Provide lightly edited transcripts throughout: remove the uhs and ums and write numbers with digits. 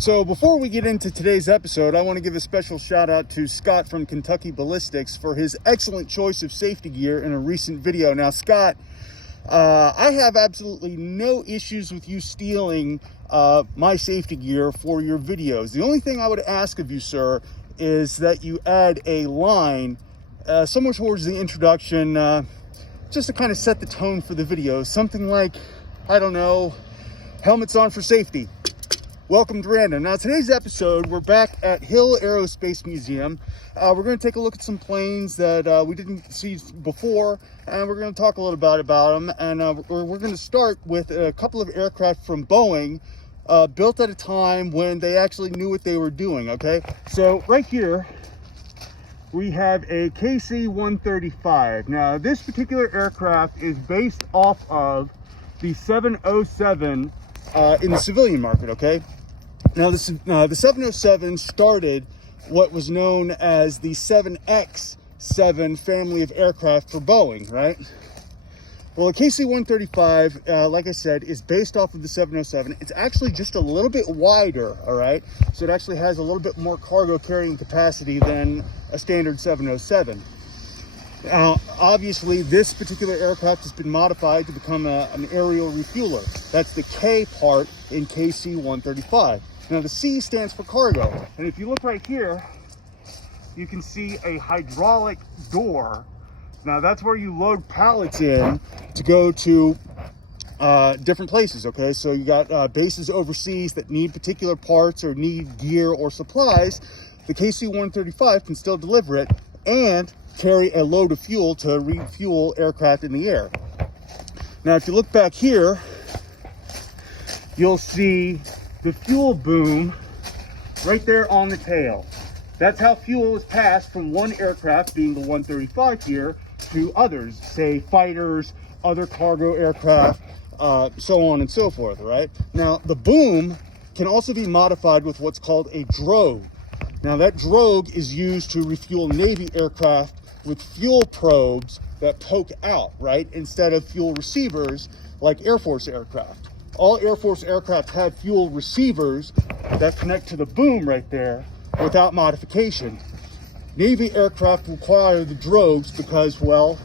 So before we get into today's episode, I want to give a special shout out to Scott from Kentucky Ballistics for his excellent choice of safety gear in a recent video. Now, Scott, I have absolutely no issues with you stealing my safety gear for your videos. The only thing I would ask of you, sir, is that you add a line somewhere towards the introduction, just to kind of set the tone for the video. Something like, I don't know, helmets on for safety. Welcome to Random. Now, today's episode, we're back at Hill Aerospace Museum. We're going to take a look at some planes that we didn't see before, and we're going to talk a little bit about them. And we're going to start with a couple of aircraft from Boeing, built at a time when they actually knew what they were doing, okay? So right here, we have a KC-135. Now, this particular aircraft is based off of the 707 in the civilian market, okay? Now, the 707 started what was known as the 7X7 family of aircraft for Boeing, right? Well, the KC-135, like I said, is based off of the 707. It's actually just a little bit wider, all right? So it actually has a little bit more cargo carrying capacity than a standard 707. Now, obviously, this particular aircraft has been modified to become an aerial refueler. That's the K part in KC-135. Now, the C stands for cargo. And if you look right here, you can see a hydraulic door. Now, that's where you load pallets in to go to different places, okay? So you got bases overseas that need particular parts or need gear or supplies. The KC-135 can still deliver it and carry a load of fuel to refuel aircraft in the air. Now, if you look back here, you'll see the fuel boom right there on the tail. That's how fuel is passed from one aircraft, being the 135 here, to others, say fighters, other cargo aircraft, so on and so forth, right? Now, the boom can also be modified with what's called a drogue. Now, that drogue is used to refuel Navy aircraft with fuel probes that poke out, right? Instead of fuel receivers like Air Force aircraft. All Air Force aircraft had fuel receivers that connect to the boom right there without modification. Navy aircraft require the drogues because, well,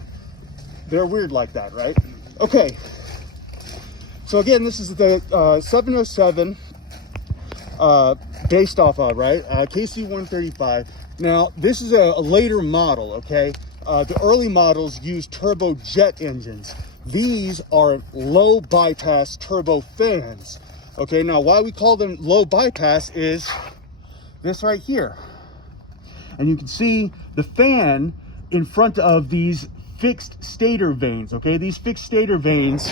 they're weird like that, right? Okay, so again, this is the 707 based off of, right? KC-135. Now, this is a later model, okay? The early models used turbojet engines. These are low bypass turbofans. Okay, now why we call them low bypass is this right here. And you can see the fan in front of these fixed stator vanes, okay? These fixed stator vanes,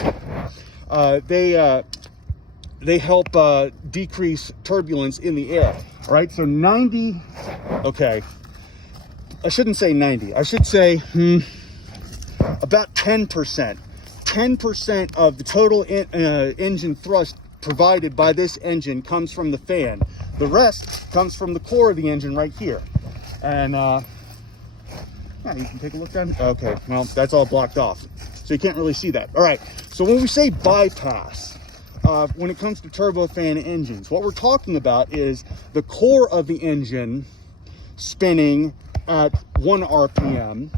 they help decrease turbulence in the air, right? So 90, okay, I shouldn't say 90, I should say about 10%. 10% of the total engine thrust provided by this engine comes from the fan. The rest comes from the core of the engine right here. And yeah, you can take a look down. Okay, well, that's all blocked off, so you can't really see that. All right, so when we say bypass, when it comes to turbofan engines, what we're talking about is the core of the engine spinning at 1 RPM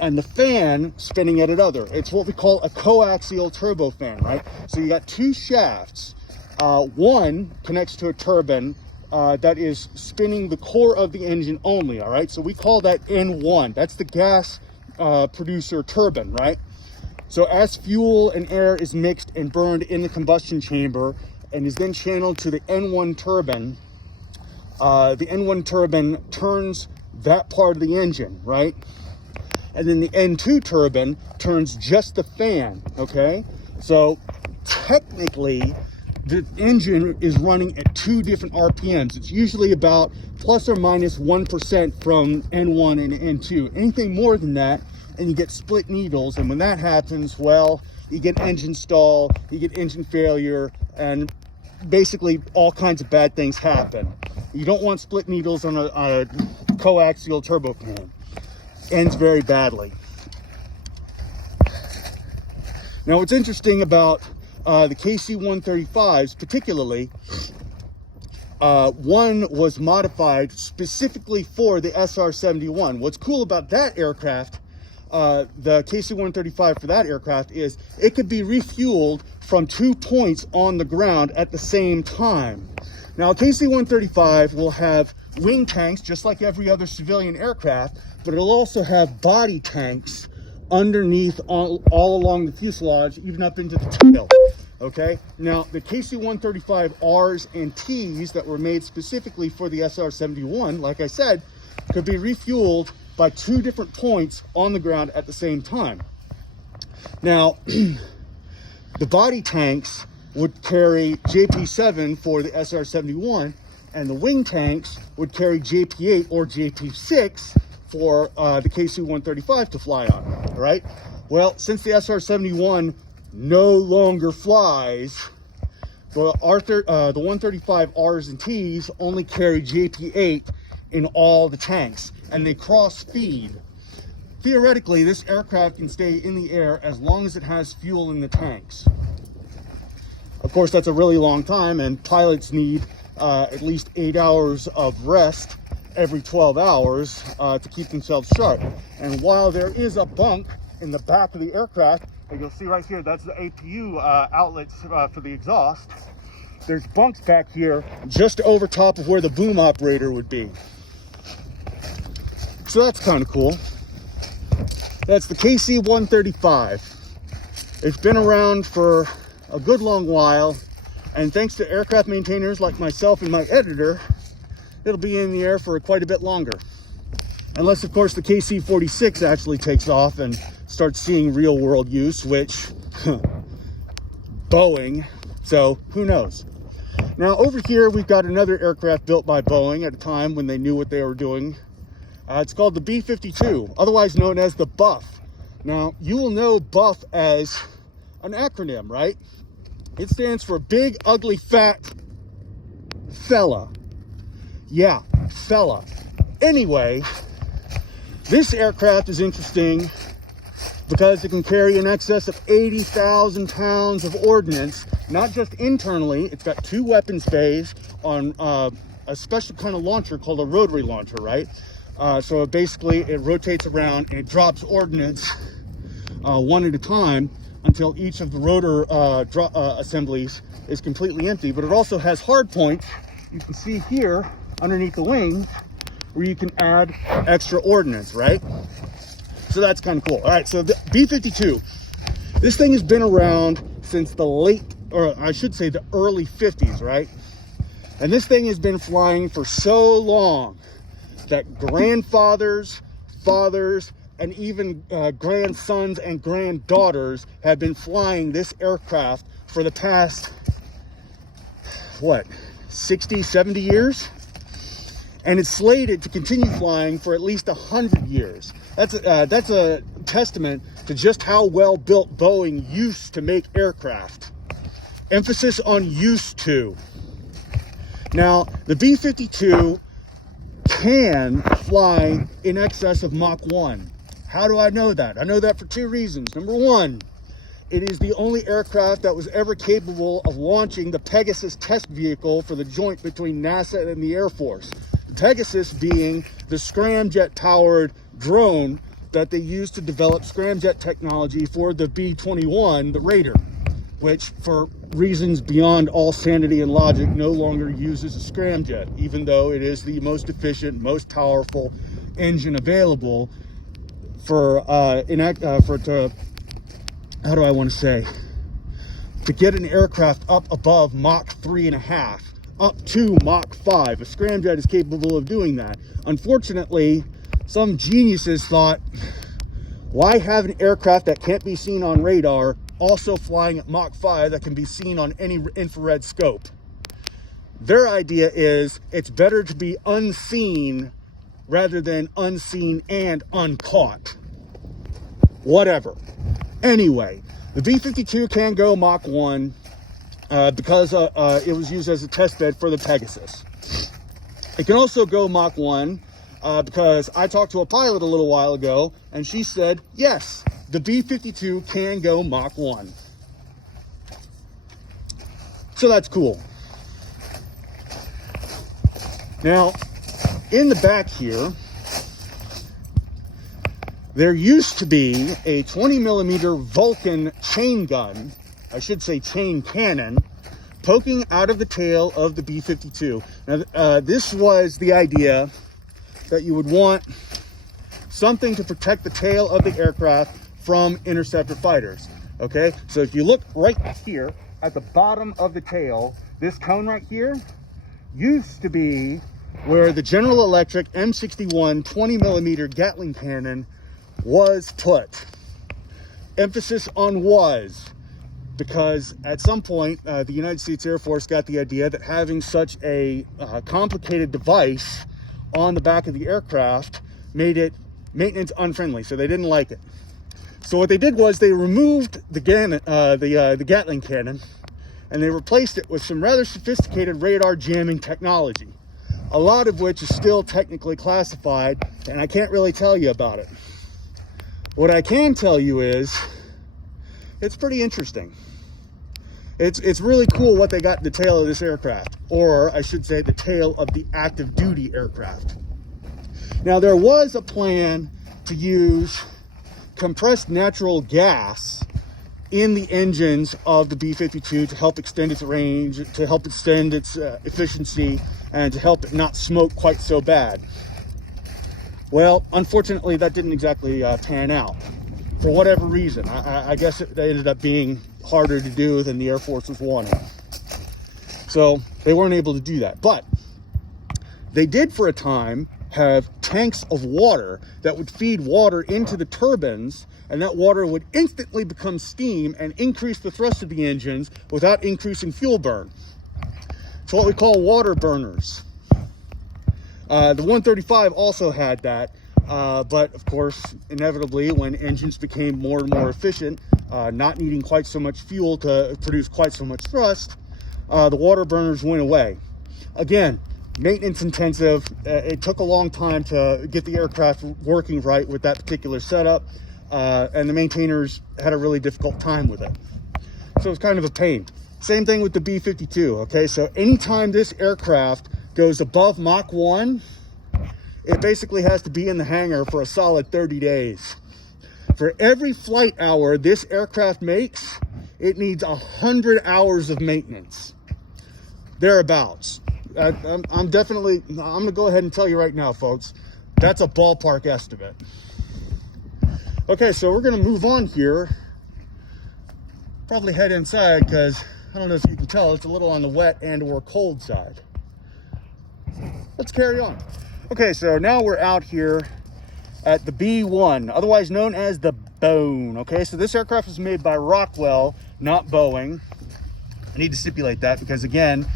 and the fan spinning at another. It's what we call a coaxial turbofan, right? So you got two shafts. One connects to a turbine that is spinning the core of the engine only, all right? So we call that N1. That's the gas producer turbine, right? So as fuel and air is mixed and burned in the combustion chamber and is then channeled to the N1 turbine, the N1 turbine turns that part of the engine, right? And then the N2 turbine turns just the fan, okay? So technically, the engine is running at 2 different RPMs. It's usually about plus or minus 1% from N1 and N2. Anything more than that, and you get split needles. And when that happens, well, you get engine stall, you get engine failure, and basically all kinds of bad things happen. You don't want split needles on a coaxial turbofan. Ends very badly. Now, what's interesting about the KC-135s particularly One was modified specifically for the SR-71. What's cool about that aircraft, the KC-135 for that aircraft, is it could be refueled from 2 points on the ground at the same time. Now, a KC-135 will have wing tanks just like every other civilian aircraft, but it'll also have body tanks underneath all along the fuselage, even up into the tail. Okay, now the KC-135Rs and Ts that were made specifically for the SR-71, like I said, could be refueled by 2 different points on the ground at the same time. Now, the body tanks would carry JP7 for the SR-71, and the wing tanks would carry JP8 or JP6 for the KC-135 to fly on, right? Well, since the SR-71 no longer flies, the 135Rs and Ts only carry JP8 in all the tanks, and they cross feed. Theoretically, this aircraft can stay in the air as long as it has fuel in the tanks. Of course, that's a really long time, and pilots need at least 8 hours of rest every 12 hours to keep themselves sharp. And while there is a bunk in the back of the aircraft, and you'll see right here, that's the APU outlets for the exhaust. There's bunks back here just over top of where the boom operator would be. So that's kind of cool. That's the KC-135. It's been around for a good long while, and thanks to aircraft maintainers like myself and my editor, it'll be in the air for quite a bit longer. Unless, of course, the KC-46 actually takes off and starts seeing real world use, which Boeing, so who knows. Now over here we've got another aircraft built by Boeing at a time when they knew what they were doing. It's called the B-52, otherwise known as the Buff. Now you will know Buff as an acronym, right? It stands for big, ugly, fat fella. Yeah, fella. Anyway, this aircraft is interesting because it can carry in excess of 80,000 pounds of ordnance, not just internally. It's got 2 weapons bays on a special kind of launcher called a rotary launcher, right? So it rotates around and it drops ordnance one at a time until each of the rotor assemblies is completely empty. But it also has hard points, you can see here underneath the wings, where you can add extra ordnance, right? So that's kind of cool. All right, so the B-52, this thing has been around since the the early 50s, right? And this thing has been flying for so long that grandfathers, fathers, and even grandsons and granddaughters have been flying this aircraft for the past, 60, 70 years? And it's slated to continue flying for at least 100 years. That's a testament to just how well built Boeing used to make aircraft. Emphasis on used to. Now, the B-52 can fly in excess of Mach 1. How do I know that? I know that for 2 reasons. Number one, it is the only aircraft that was ever capable of launching the Pegasus test vehicle for the joint between NASA and the Air Force. The Pegasus being the scramjet-powered drone that they used to develop scramjet technology for the B-21, the Raider, which for reasons beyond all sanity and logic no longer uses a scramjet, even though it is the most efficient, most powerful engine available to get an aircraft up above Mach 3.5, up to Mach 5. A scramjet is capable of doing that. Unfortunately, some geniuses thought, why have an aircraft that can't be seen on radar also flying at Mach 5 that can be seen on any infrared scope? Their idea is it's better to be unseen rather than unseen and uncaught. Whatever. Anyway, the B-52 can go Mach 1 because it was used as a test bed for the Pegasus. It can also go Mach 1 because I talked to a pilot a little while ago, and she said, yes, the B-52 can go Mach 1. So that's cool. Now, in the back here, there used to be a 20 millimeter Vulcan chain gun, I should say chain cannon, poking out of the tail of the B-52. Now, this was the idea that you would want something to protect the tail of the aircraft from interceptor fighters. Okay, so if you look right here at the bottom of the tail, this cone right here used to be where the General Electric M61 20 millimeter Gatling cannon was put. Emphasis on was, because at some point the United States Air Force got the idea that having such a complicated device on the back of the aircraft made it maintenance unfriendly, so they didn't like it. So what they did was they removed the Gatling cannon, and they replaced it with some rather sophisticated radar jamming technology, a lot of which is still technically classified, and I can't really tell you about it. What I can tell you is it's pretty interesting. It's really cool what they got in the tail of this aircraft, or I should say the tail of the active duty aircraft. Now, there was a plan to use compressed natural gas in the engines of the B-52 to help extend its range, to help extend its efficiency, and to help it not smoke quite so bad. Well, unfortunately, that didn't exactly pan out for whatever reason. I guess it ended up being harder to do than the Air Force was wanting. So they weren't able to do that. But they did, for a time, have tanks of water that would feed water into the turbines, and that water would instantly become steam and increase the thrust of the engines without increasing fuel burn. It's what we call water burners. The 135 also had that, but of course, inevitably, when engines became more and more efficient, not needing quite so much fuel to produce quite so much thrust, the water burners went away. Again, maintenance intensive. It took a long time to get the aircraft working right with that particular setup, and the maintainers had a really difficult time with it. So it's kind of a pain. Same thing with the B-52, okay? So anytime this aircraft goes above Mach 1, it basically has to be in the hangar for a solid 30 days. For every flight hour this aircraft makes, it needs 100 hours of maintenance. Thereabouts. I'm gonna go ahead and tell you right now, folks, that's a ballpark estimate. Okay, so we're gonna move on here. Probably head inside, because I don't know if you can tell, it's a little on the wet and or cold side. Let's carry on. Okay, so now we're out here at the B-1, otherwise known as the Bone. Okay, so this aircraft was made by Rockwell, not Boeing. I need to stipulate that because, again,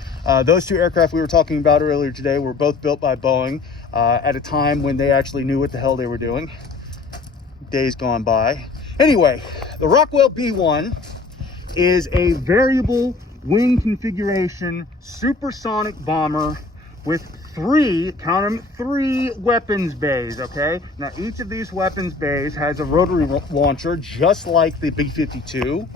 those two aircraft we were talking about earlier today were both built by Boeing at a time when they actually knew what the hell they were doing. Days gone by. Anyway, the Rockwell B-1 is a variable wing configuration supersonic bomber with three weapons bays, okay? Now, each of these weapons bays has a rotary launcher, just like the B-52.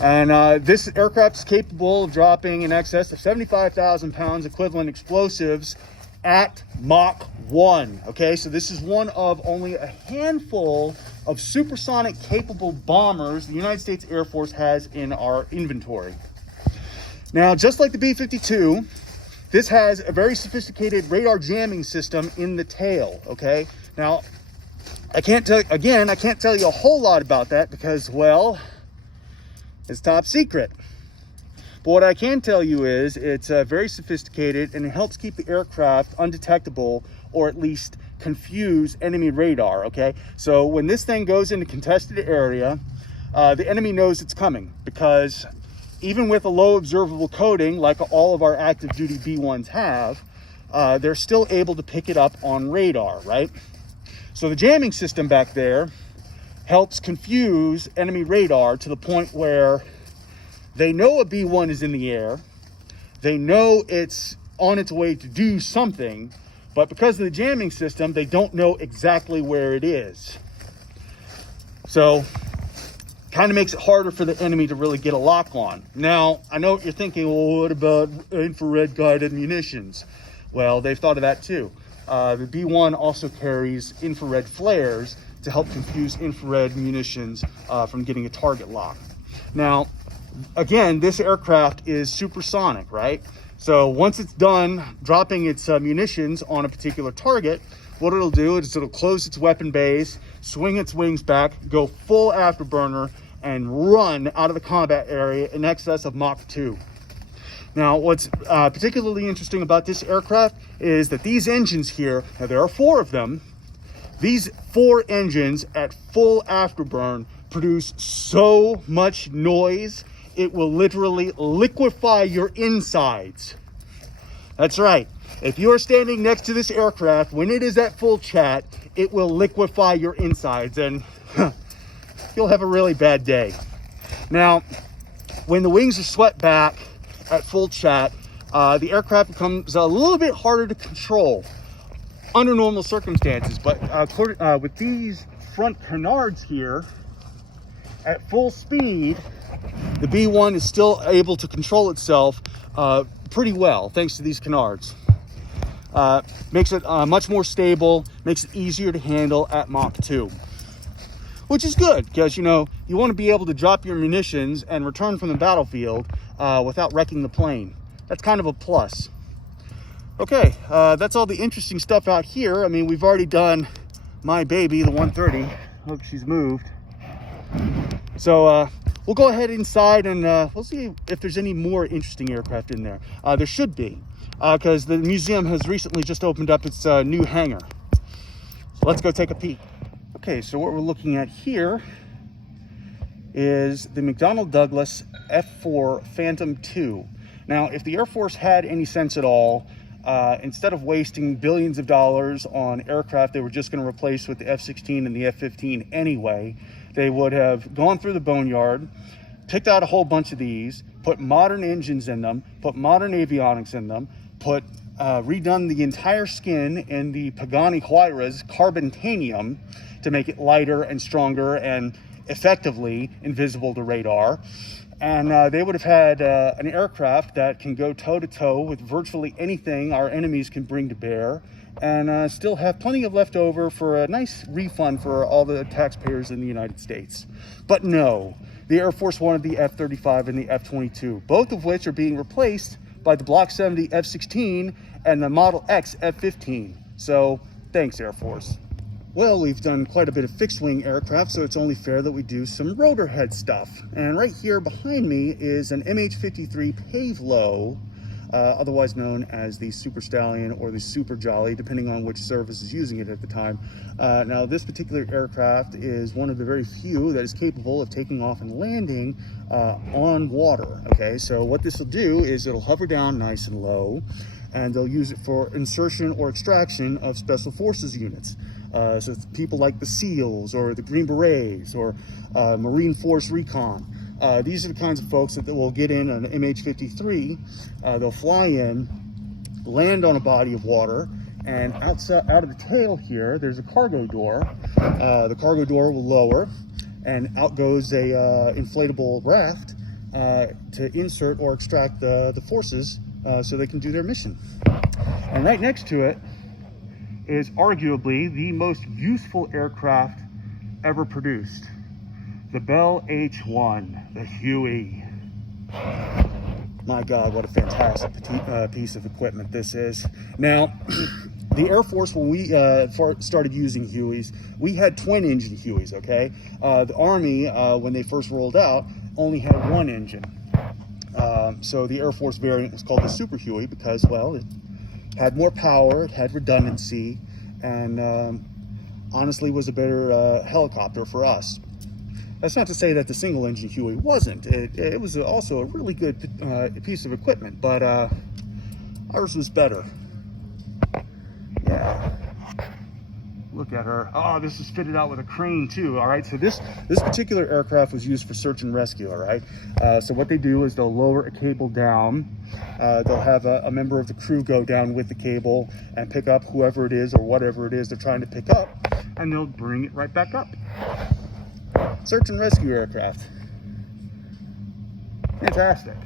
And this aircraft is capable of dropping in excess of 75,000 pounds equivalent explosives at Mach 1, okay? So this is one of only a handful of supersonic capable bombers the United States Air Force has in our inventory. Now, just like the B-52, this has a very sophisticated radar jamming system in the tail, okay? Now, I can't tell you a whole lot about that because, well, it's top secret. But what I can tell you is it's very sophisticated, and it helps keep the aircraft undetectable, or at least confuse enemy radar, okay? So when this thing goes into contested area, the enemy knows it's coming, because even with a low observable coating, like all of our active duty B-1s have, they're still able to pick it up on radar, right? So the jamming system back there helps confuse enemy radar to the point where they know a B-1 is in the air, they know it's on its way to do something, but because of the jamming system, they don't know exactly where it is. So, kind of makes it harder for the enemy to really get a lock on. Now, I know what you're thinking, well, what about infrared guided munitions? Well, they've thought of that too. The B-1 also carries infrared flares to help confuse infrared munitions from getting a target lock. Now, again, this aircraft is supersonic, right? So once it's done dropping its munitions on a particular target, what it'll do is it'll close its weapon base, swing its wings back, go full afterburner, and run out of the combat area in excess of Mach 2. Now, what's particularly interesting about this aircraft is that these engines here, now there are 4 of them, these 4 engines at full afterburn produce so much noise, it will literally liquefy your insides. That's right. If you're standing next to this aircraft, when it is at full chat, it will liquefy your insides, and you'll have a really bad day. Now, when the wings are swept back at full chat, the aircraft becomes a little bit harder to control under normal circumstances. But with these front canards here, at full speed, the B-1 is still able to control itself pretty well, thanks to these canards. Makes it much more stable, makes it easier to handle at Mach 2. Which is good, because, you know, you want to be able to drop your munitions and return from the battlefield without wrecking the plane. That's kind of a plus. Okay, that's all the interesting stuff out here. I mean, we've already done my baby, the 130. Look, she's moved. So we'll go ahead inside and we'll see if there's any more interesting aircraft in there. There should be, because the museum has recently just opened up its new hangar. So let's go take a peek. Okay, so what we're looking at here is the McDonnell Douglas F-4 Phantom II. Now, if the Air Force had any sense at all, instead of wasting billions of dollars on aircraft they were just going to replace with the F-16 and the F-15 anyway, they would have gone through the boneyard, picked out a whole bunch of these, put modern engines in them, put modern avionics in them, redone the entire skin in the Pagani Huayras carbon-tanium to make it lighter and stronger and effectively invisible to radar. And they would have had an aircraft that can go toe-to-toe with virtually anything our enemies can bring to bear, and still have plenty of leftover for a nice refund for all the taxpayers in the United States. But no, the Air Force wanted the F-35 and the F-22, both of which are being replaced by the Block 70 F-16 and the Model X F-15. So thanks, Air Force. Well, we've done quite a bit of fixed-wing aircraft, so it's only fair that we do some rotor head stuff. And right here behind me is an MH-53 Pave-Low, otherwise known as the Super Stallion or the Super Jolly, depending on which service is using it at the time. Now, this particular aircraft is one of the very few that is capable of taking off and landing on water. Okay, so what this will do is it'll hover down nice and low, and they'll use it for insertion or extraction of Special Forces units. So it's people like the SEALs or the Green Berets or Marine Force Recon. These are the kinds of folks that will get in an MH-53. They'll fly in, land on a body of water, and out of the tail here, there's a cargo door. The cargo door will lower, and out goes a inflatable raft to insert or extract the forces so they can do their mission. And right next to it is arguably the most useful aircraft ever produced. The Bell H-1, the Huey. My God, what a fantastic piece of equipment this is. Now, the Air Force, when we started using Hueys, we had twin-engine Hueys, okay? The Army, when they first rolled out, only had one engine. So the Air Force variant was called the Super Huey because, well, it had more power, it had redundancy, and honestly was a better helicopter for us. That's not to say that the single-engine Huey wasn't. It was also a really good piece of equipment, but ours was better. Yeah. Look at her. Oh, this is fitted out with a crane too, all right? So this particular aircraft was used for search and rescue, all right? So what they do is they'll lower a cable down. They'll have a member of the crew go down with the cable and pick up whoever it is or whatever it is they're trying to pick up, and they'll bring it right back up. Search and rescue aircraft. Fantastic.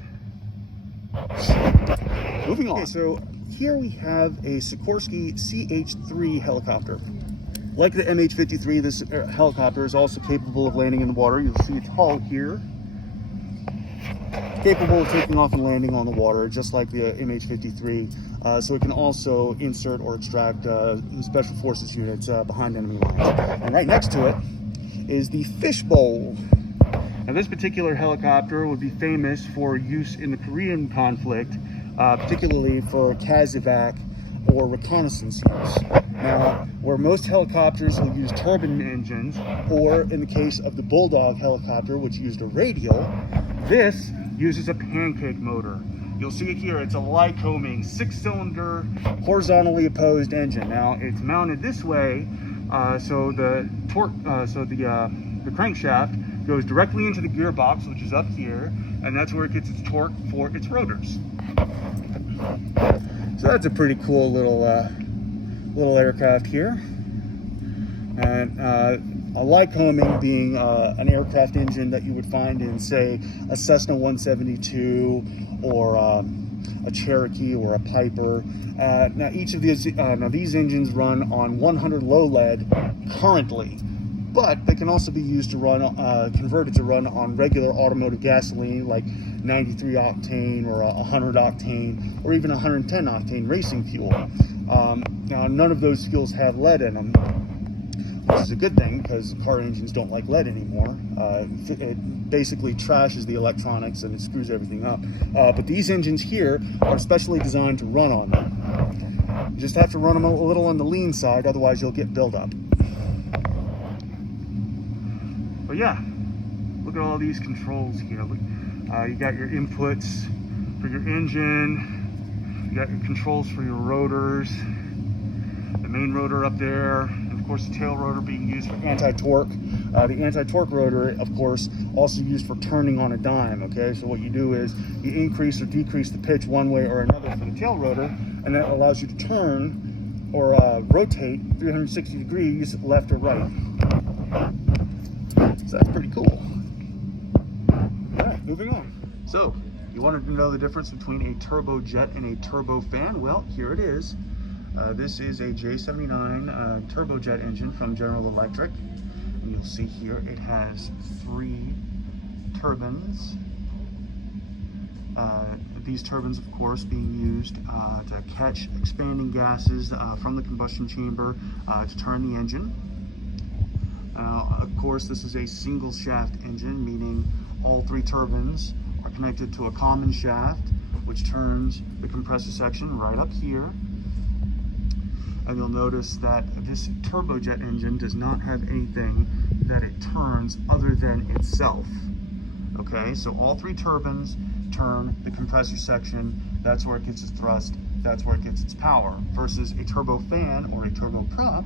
Moving on. Okay, so here we have a Sikorsky CH-3 helicopter. Like the MH-53, this helicopter is also capable of landing in the water. You'll see its hull here. Capable of taking off and landing on the water, just like the MH-53. So it can also insert or extract special forces units behind enemy lines. And right next to it is the Fishbowl. Now this particular helicopter would be famous for use in the Korean conflict, particularly for CASEVAC or reconnaissance use. Now, where most helicopters will use turbine engines, or in the case of the Bulldog helicopter, which used a radial, this uses a pancake motor. You'll see it here. It's a Lycoming 6-cylinder horizontally opposed engine. Now it's mounted this way, so the torque, the crankshaft goes directly into the gearbox, which is up here, and that's where it gets its torque for its rotors. So that's a pretty cool little aircraft here. And a Lycoming being an aircraft engine that you would find in, say, a Cessna 172 or a Cherokee or a Piper. Now each of these engines run on 100 low lead currently, but they can also be used to run, converted to run on regular automotive gasoline like 93 octane or 100 octane or even 110 octane racing fuel. Now none of those fuels have lead in them, which is a good thing because car engines don't like lead anymore. It basically trashes the electronics and it screws everything up. But these engines here are specially designed to run on them. You just have to run them a little on the lean side, otherwise you'll get buildup. But yeah, look at all these controls here. You got your inputs for your engine, you got your controls for your rotors, the main rotor up there, and of course the tail rotor being used for anti-torque. The anti-torque rotor, of course, also used for turning on a dime, okay? So what you do is you increase or decrease the pitch one way or another for the tail rotor, and that allows you to turn or rotate 360 degrees left or right. So that's pretty cool. All right, moving on. So, you wanted to know the difference between a turbojet and a turbofan? Well, here it is. This is a J79 turbojet engine from General Electric. And you'll see here it has 3 turbines. These turbines, of course, being used to catch expanding gases from the combustion chamber to turn the engine. Of course, this is a single shaft engine, meaning all 3 turbines are connected to a common shaft, which turns the compressor section right up here. And you'll notice that this turbojet engine does not have anything that it turns other than itself. Okay, so all 3 turbines turn the compressor section. That's where it gets its thrust. That's where it gets its power. Versus a turbofan or a turboprop,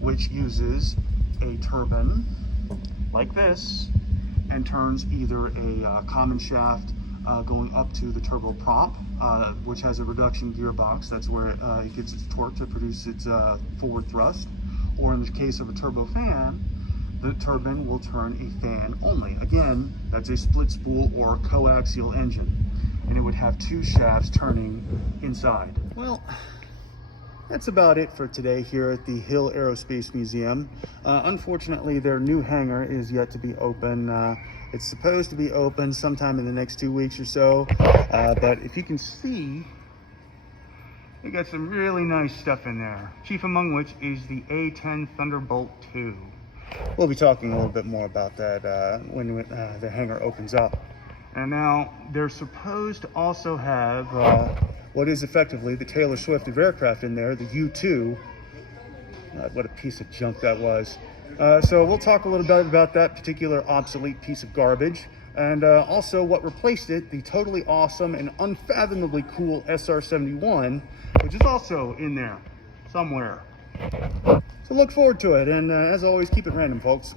which uses a turbine like this and turns either a common shaft going up to the turboprop, which has a reduction gearbox. That's where it gets its torque to produce its forward thrust. Or in the case of a turbofan, the turbine will turn a fan only. Again, that's a split spool or coaxial engine, and it would have 2 shafts turning inside. Well, that's about it for today here at the Hill Aerospace Museum. Unfortunately, their new hangar is yet to be open. It's supposed to be open sometime in the next 2 weeks or so. But if you can see, they got some really nice stuff in there. Chief among which is the A-10 Thunderbolt II. We'll be talking a little bit more about that when the hangar opens up. And now they're supposed to also have what is effectively the Taylor Swift of aircraft in there, the U-2. What a piece of junk that was. So we'll talk a little bit about that particular obsolete piece of garbage, and also what replaced it, the totally awesome and unfathomably cool SR-71, which is also in there somewhere. So look forward to it, and as always, keep it random, folks.